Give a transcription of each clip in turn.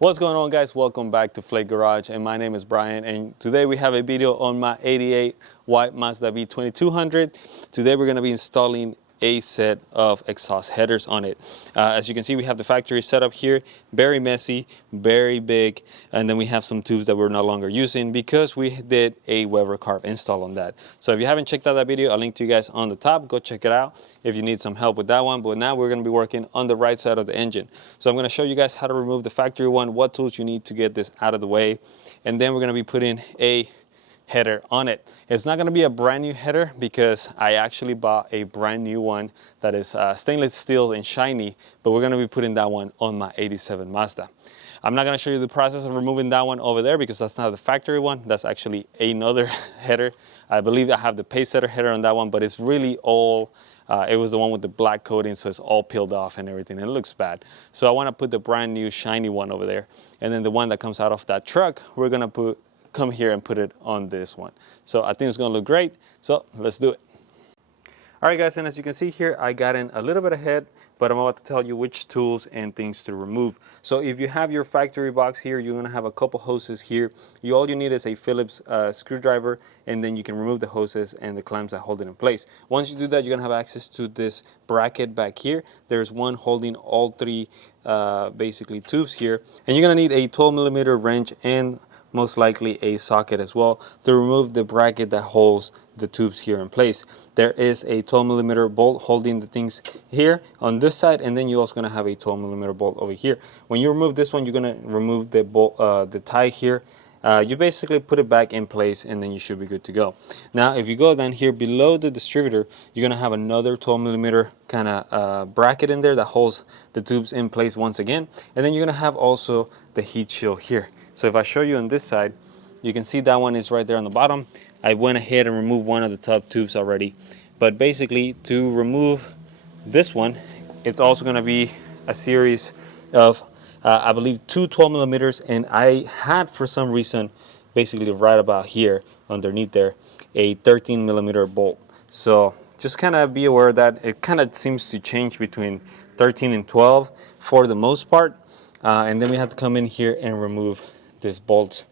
What's going on, guys? Welcome back to Flake Garage, and my name is Brian, and today we have a video on my 88 white Mazda B2200. Today we're going to be installing a set of exhaust headers on it. As you can see, we have the factory setup here, very messy, very big, and then we have some tubes that we're no longer using because we did a Weber carb install on that. So if you haven't checked out that video, I'll link to you guys on the top. Go check it out if you need some help with that one. But now we're going to be working on the right side of the engine. So I'm going to show you guys how to remove the factory one, what tools you need to get this out of the way, and then we're going to be putting a header on it. It's not going to be a brand new header because I actually bought a brand new one that is stainless steel and shiny, but we're going to be putting that one on my 87 Mazda. I'm not going to show you the process of removing that one over there because that's not the factory one. That's actually another header. I believe I have the pacesetter header on that one, but it's really all it was the one with the black coating, so it's all peeled off and everything, and it looks bad. So I want to put the brand new shiny one over there, and then the one that comes out of that truck, we're going to come here and put it on this one. So I think it's going to look great, so let's do it. All right, guys, and as you can see here, I got in a little bit ahead, but I'm about to tell you which tools and things to remove. So if you have your factory box here, you're going to have a couple hoses here. All you need is a Phillips screwdriver, and then you can remove the hoses and the clamps that hold it in place. Once you do that, you're going to have access to this bracket back here. There's one holding all three basically tubes here, and you're going to need a 12mm wrench and most likely a socket as well to remove the bracket that holds the tubes here in place. There is a 12mm bolt holding the things here on this side, and then you're also going to have a 12mm bolt over here. When you remove this one, you're going to remove the bolt, the tie here. You basically put it back in place, and then you should be good to go. Now if you go down here below the distributor, you're going to have another 12mm kind of bracket in there that holds the tubes in place once again, and then you're going to have also the heat shield here. So if I show you on this side, you can see that one is right there on the bottom. I went ahead and removed one of the top tubes already. But basically, to remove this one, it's also going to be a series of, I believe, two 12mm. And I had, for some reason, basically right about here, underneath there, a 13mm bolt. So just kind of be aware that it kind of seems to change between 13 and 12 for the most part. And then we have to come in here and remove this bolt.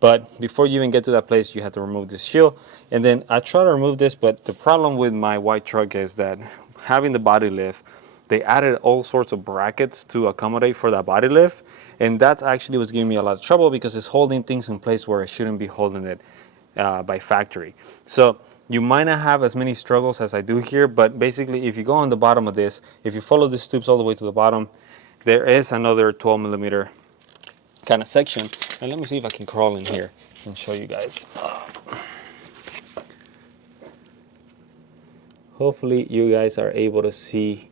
But before you even get to that place, you have to remove this shield. And then I try to remove this, but the problem with my white truck is that having the body lift, they added all sorts of brackets to accommodate for that body lift, and that's actually was giving me a lot of trouble because it's holding things in place where it shouldn't be holding it by factory. So you might not have as many struggles as I do here, but basically if you go on the bottom of this, if you follow the tubes all the way to the bottom, there is another 12mm kind of section. And let me see if I can crawl in here and show you guys. Hopefully you guys are able to see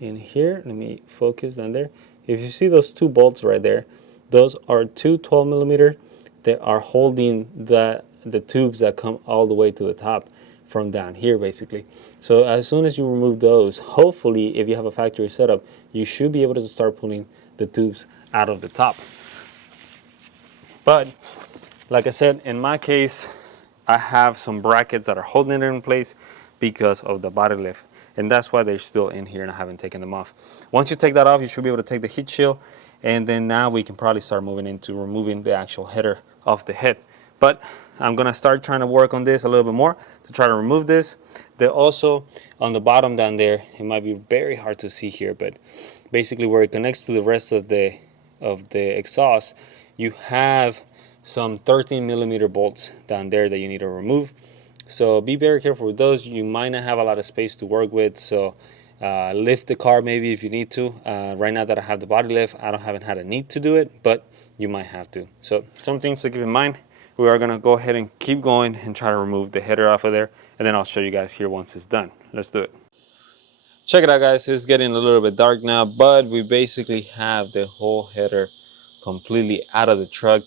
in here. Let me focus down there. If you see those two bolts right there, those are two 12mm that are holding the tubes that come all the way to the top from down here basically. So as soon as you remove those, hopefully if you have a factory setup, you should be able to start pulling the tubes out of the top. But like I said, in my case, I have some brackets that are holding it in place because of the body lift, and that's why they're still in here and I haven't taken them off. Once you take that off, you should be able to take the heat shield, and then now we can probably start moving into removing the actual header off the head. But I'm gonna start trying to work on this a little bit more to try to remove this. They're also on the bottom down there, it might be very hard to see here, but basically where it connects to the rest of the exhaust, you have some 13mm bolts down there that you need to remove. So be very careful with those. You might not have a lot of space to work with, so lift the car maybe if you need to. Right now that I have the body lift, haven't had a need to do it, but you might have to. So some things to keep in mind. We are gonna go ahead and keep going and try to remove the header off of there, and then I'll show you guys here once it's done. Let's do it. Check it out, guys. It's getting a little bit dark now, but we basically have the whole header completely out of the truck.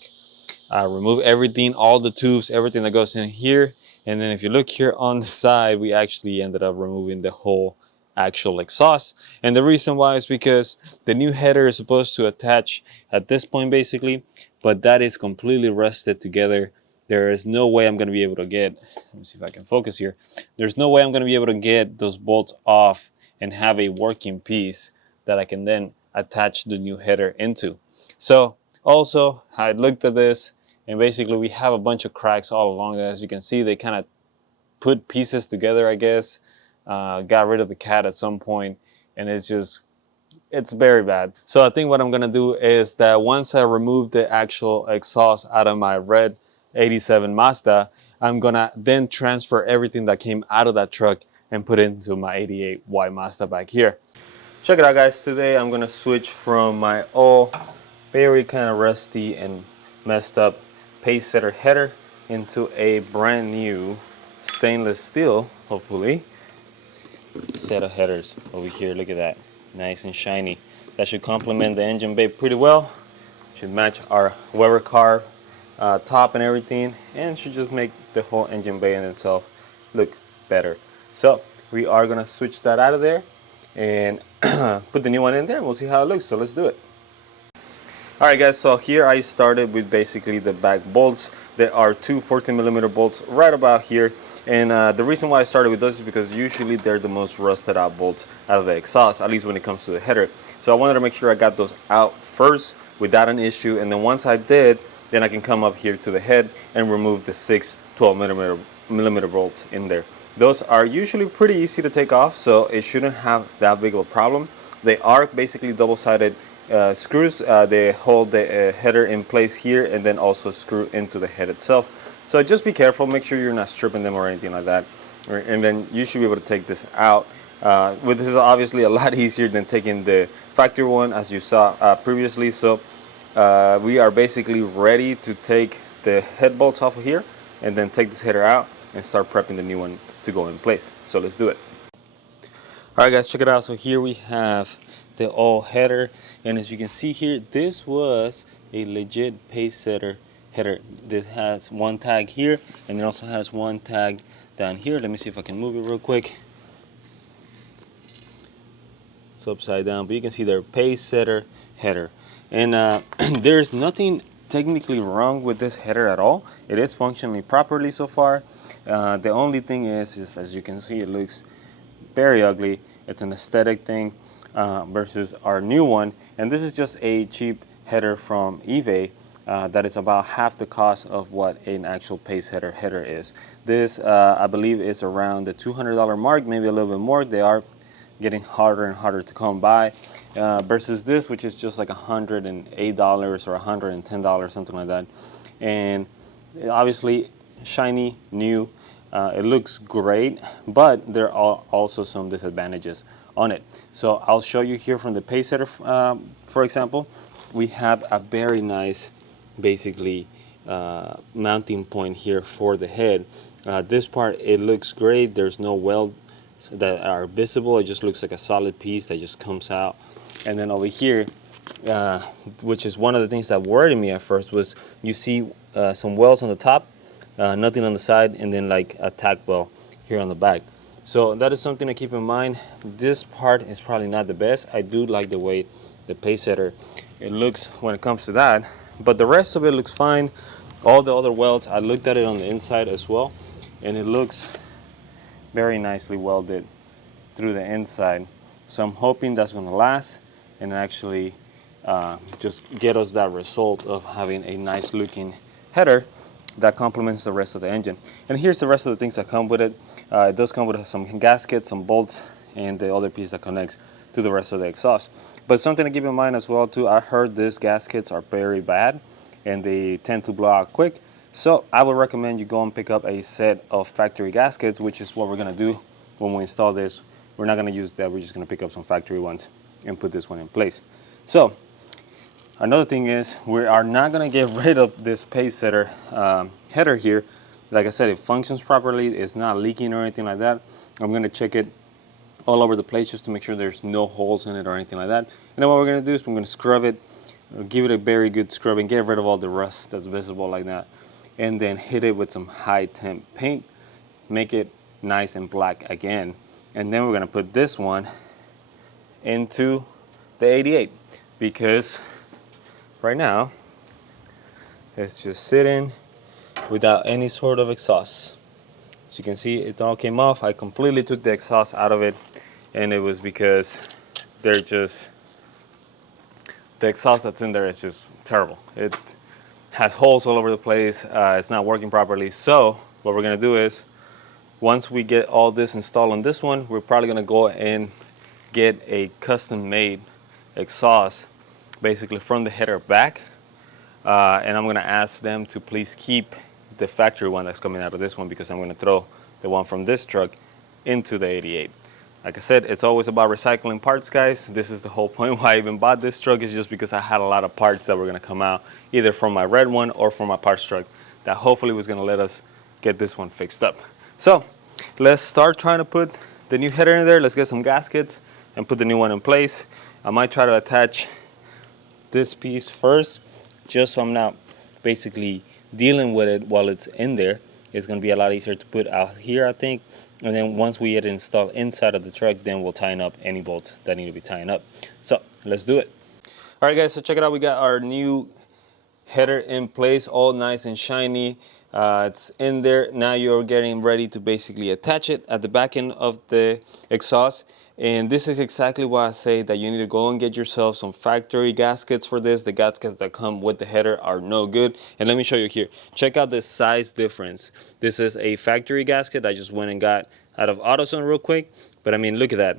Remove everything, all the tubes, everything that goes in here, and then if you look here on the side, we actually ended up removing the whole actual exhaust. And the reason why is because the new header is supposed to attach at this point basically, but that is completely rusted together. There is no way I'm going to be able to get, let me see if I can focus here, there's no way I'm going to be able to get those bolts off and have a working piece that I can then attach the new header into. So Also, I looked at this, and basically we have a bunch of cracks all along there. As you can see, they kind of put pieces together, I guess. Got rid of the cat at some point, and it's very bad. So I think what I'm gonna do is that once I remove the actual exhaust out of my red 87 Mazda, I'm gonna then transfer everything that came out of that truck and put it into my 88 white Mazda back here. Check it out, guys. Today I'm gonna switch from my old, very kind of rusty and messed up pacesetter header into a brand new stainless steel, hopefully, set of headers over here. Look at that, nice and shiny. That should complement the engine bay pretty well. Should match our Weber car top and everything, and should just make the whole engine bay in itself look better. So we are gonna switch that out of there and put the new one in there, and we'll see how it looks. So let's do it. Alright guys, so here I started with basically the back bolts. There are two 14mm bolts right about here, and the reason why I started with those is because usually they're the most rusted out bolts out of the exhaust, at least when it comes to the header. So I wanted to make sure I got those out first without an issue, and then once I did, then I can come up here to the head and remove the 6 12mm bolts in there. Those are usually pretty easy to take off, so it shouldn't have that big of a problem. They are basically double-sided screws. They hold the header in place here and then also screw into the head itself. So just be careful, make sure you're not stripping them or anything like that. And then you should be able to take this out. This is obviously a lot easier than taking the factory one, as you saw previously. So we are basically ready to take the head bolts off of here and then take this header out and start prepping the new one to go in place. So let's do it. Alright guys, check it out. So here we have the old header, and as you can see here, this was a legit pacesetter header. This has one tag here, and it also has one tag down here. Let me see if I can move it real quick. It's upside down, but you can see their pacesetter header, and there's nothing technically wrong with this header at all. It is functioning properly so far. The only thing is as you can see, it looks very ugly. It's an aesthetic thing versus our new one, and this is just a cheap header from eBay that is about half the cost of what an actual pacesetter header is. This I believe is around the $200 mark, maybe a little bit more. They are getting harder and harder to come by versus this, which is just like $108 or $110, something like that. And obviously shiny, new, it looks great, but there are also some disadvantages on it. So I'll show you here from the pacesetter, for example. We have a very nice basically mounting point here for the head. This part, it looks great. There's no welds that are visible. It just looks like a solid piece that just comes out. And then over here, which is one of the things that worried me at first, was you see some welds on the top, nothing on the side, and then like a tack weld here on the back. So that is something to keep in mind. This part is probably not the best. I do like the way the pacesetter it looks when it comes to that, but the rest of it looks fine. All the other welds, I looked at it on the inside as well, and it looks very nicely welded through the inside. So I'm hoping that's going to last and actually just get us that result of having a nice looking header that complements the rest of the engine. And here's the rest of the things that come with it. It does come with some gaskets, some bolts, and the other piece that connects to the rest of the exhaust. But something to keep in mind as well too, I heard these gaskets are very bad and they tend to blow out quick. So I would recommend you go and pick up a set of factory gaskets, which is what we're gonna do when we install this. We're not gonna use that, we're just gonna pick up some factory ones and put this one in place. So another thing is, we are not gonna get rid of this pacesetter header here. Like I said, it functions properly, it's not leaking or anything like that. I'm gonna check it all over the place just to make sure there's no holes in it or anything like that. And then what we're gonna do is we're gonna scrub it, give it a very good scrub and get rid of all the rust that's visible like that. And then hit it with some high temp paint, make it nice and black again. And then we're gonna put this one into the 88, because right now it's just sitting without any sort of exhaust. As you can see, it all came off. I completely took the exhaust out of it, and it was because they're just the exhaust that's in there is just terrible. It has holes all over the place. It's not working properly. So what we're gonna do is, once we get all this installed on this one, we're probably gonna go and get a custom made exhaust, basically from the header back. And I'm gonna ask them to please keep the factory one that's coming out of this one, because I'm gonna throw the one from this truck into the 88. Like I said, it's always about recycling parts, guys. This is the whole point why I even bought this truck, is just because I had a lot of parts that were gonna come out either from my red one or from my parts truck that hopefully was gonna let us get this one fixed up. So let's start trying to put the new header in there. Let's get some gaskets and put the new one in place. I might try to attach this piece first, just so I'm not basically dealing with it while it's in there. It's going to be a lot easier to put out here, I think. And then once we get it installed inside of the truck, then we'll tighten up any bolts that need to be tightened up. So let's do it. All right, guys, so check it out. We got our new header in place, all nice and shiny. It's in there. Now you're getting ready to basically attach it at the back end of the exhaust. And this is exactly why I say that you need to go and get yourself some factory gaskets for this. The gaskets that come with the header are no good. And let me show you here. Check out the size difference. This is a factory gasket I just went and got out of AutoZone real quick. But I mean, look at that.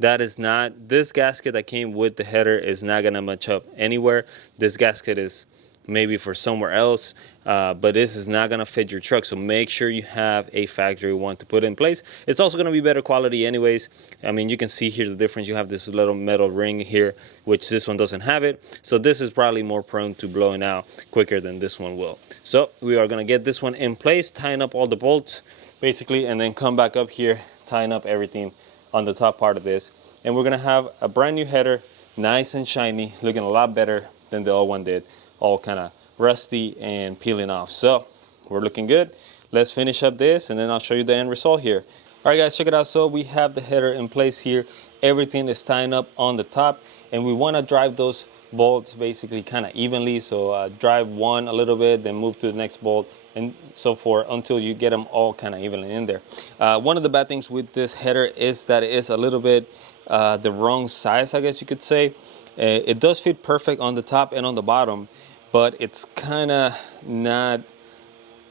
That is not, this gasket that came with the header is not gonna match up anywhere. This gasket is maybe for somewhere else, but this is not gonna fit your truck. So make sure you have a factory one to put in place. It's also gonna be better quality anyways. I mean, you can see here the difference. You have this little metal ring here, which this one doesn't have it. So this is probably more prone to blowing out quicker than this one will. So we are gonna get this one in place, tighten up all the bolts basically, and then come back up here, tighten up everything on the top part of this. And we're gonna have a brand new header, nice and shiny, looking a lot better than the old one did. All kind of rusty and peeling off. So we're looking good. Let's finish up this and then I'll show you the end result here. All right, guys, check it out. So we have the header in place here. Everything is tying up on the top, and we want to drive those bolts basically kind of evenly. So drive one a little bit, then move to the next bolt, and so forth until you get them all kind of evenly in there. One of the bad things with this header is that it is a little bit the wrong size, I guess you could say. It does fit perfect on the top and on the bottom, but it's kind of not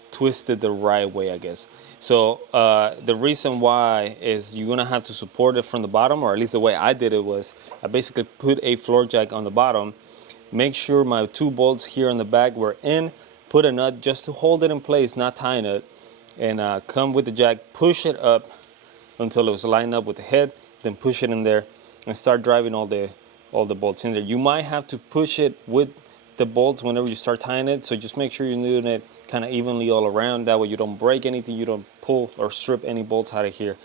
twisted the right way, I guess. So the reason why is you're gonna have to support it from the bottom, or at least the way I did it was I basically put a floor jack on the bottom, make sure my two bolts here on the back were in, put a nut just to hold it in place, not tying it, and come with the jack, push it up until it was lined up with the head, then push it in there and start driving all the bolts in there. You might have to push it with the bolts whenever you start tying it, so just make sure you're doing it kind of evenly all around. That way you don't break anything, you don't pull or strip any bolts out of here,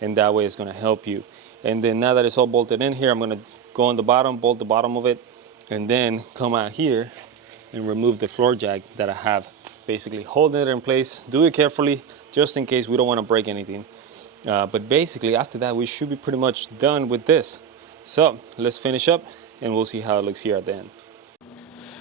and that way it's going to help you. And then now that it's all bolted in here, I'm going to go on the bottom, bolt the bottom of it, and then come out here and remove the floor jack that I have basically holding it in place. Do it carefully just in case we don't want to break anything. But basically after that we should be pretty much done with this. So let's finish up and we'll see how it looks here at the end.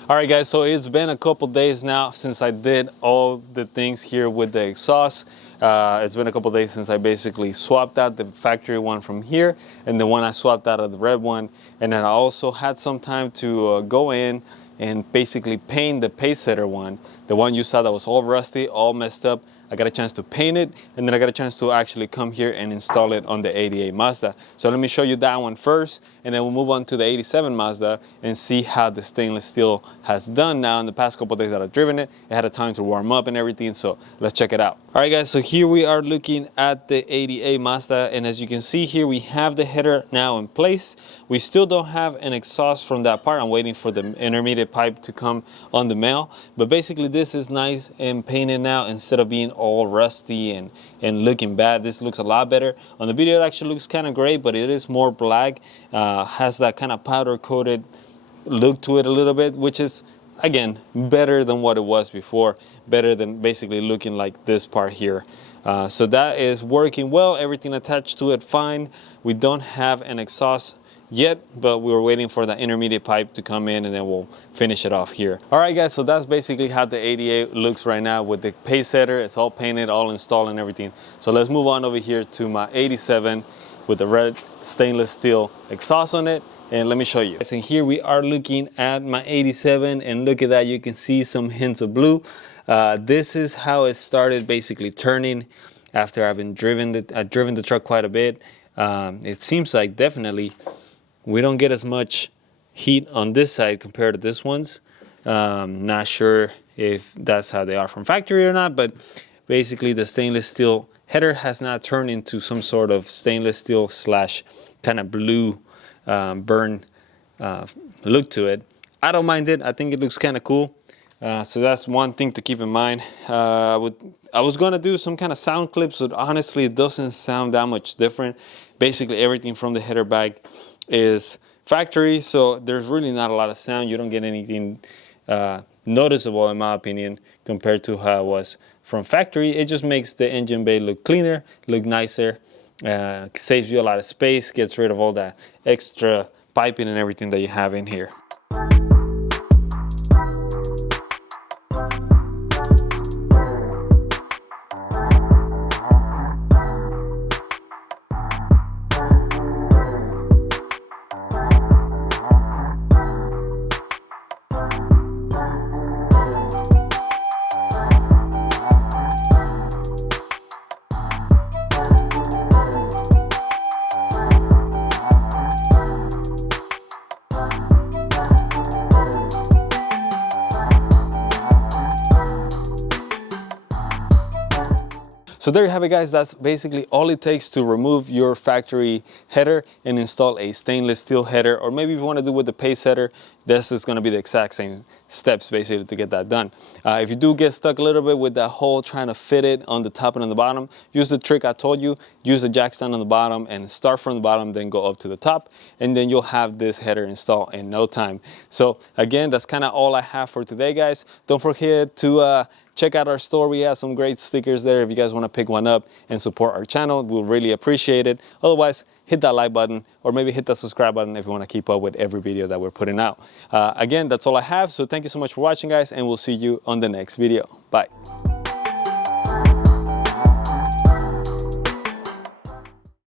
All right, guys, so it's been a couple days now since I did all the things here with the exhaust. It's been a couple days since I basically swapped out the factory one from here and the one I swapped out of the red one. And then I also had some time to go in and basically paint the pacesetter one. The one you saw that was all rusty, all messed up. I got a chance to paint it, and then I got a chance to actually come here and install it on the 88 Mazda. So let me show you that one first, and then we'll move on to the 87 Mazda and see how the stainless steel has done now in the past couple of days that I've driven it. It had a time to warm up and everything, so let's check it out. All right, guys, so here we are looking at the 88 Mazda, and as you can see here, we have the header now in place. We still don't have an exhaust from that part. I'm waiting for the intermediate pipe to come on the mail, but basically this is nice and painted now instead of being all rusty and looking bad. This looks a lot better. On the video it actually looks kind of gray, but it is more black, has that kind of powder coated look to it a little bit, which is again better than what it was before, better than basically looking like this part here. So that is working well, everything attached to it fine. We don't have an exhaust yet, but we were waiting for the intermediate pipe to come in and then we'll finish it off here. All right, guys, so that's basically how the 88 looks right now with the pacesetter. It's all painted, all installed and everything. So let's move on over here to my 87 with the red stainless steel exhaust on it and let me show you. And here we are looking at my 87, and look at that, you can see some hints of blue. This is how it started basically turning after I've driven the truck quite a bit. It seems like definitely we don't get as much heat on this side compared to this one's. Not sure if that's how they are from factory or not, but basically the stainless steel header has not turned into some sort of stainless steel slash kind of blue burn look to it. I don't mind it. I think it looks kind of cool. So that's one thing to keep in mind. I was going to do some kind of sound clips, but honestly it doesn't sound that much different. Basically everything from the header bag is factory, so there's really not a lot of sound. You don't get anything noticeable in my opinion compared to how it was from factory. It just makes the engine bay look cleaner, look nicer, saves you a lot of space, gets rid of all that extra piping and everything that you have in here. So there you have it, guys. That's basically all it takes to remove your factory header and install a stainless steel header. Or maybe if you want to do with the pacesetter, this is going to be the exact same steps basically to get that done. If you do get stuck a little bit with that hole trying to fit it on the top and on the bottom, use the trick I told you. Use the jack stand on the bottom and start from the bottom, then go up to the top, and then you'll have this header installed in no time. So again, that's kind of all I have for today, guys. Don't forget to check out our store. We have some great stickers there if you guys want to pick one up and support our channel. We'll really appreciate it. Otherwise, hit that like button or maybe hit that subscribe button if you want to keep up with every video that we're putting out. Again, that's all I have. So thank you so much for watching, guys, and we'll see you on the next video. Bye.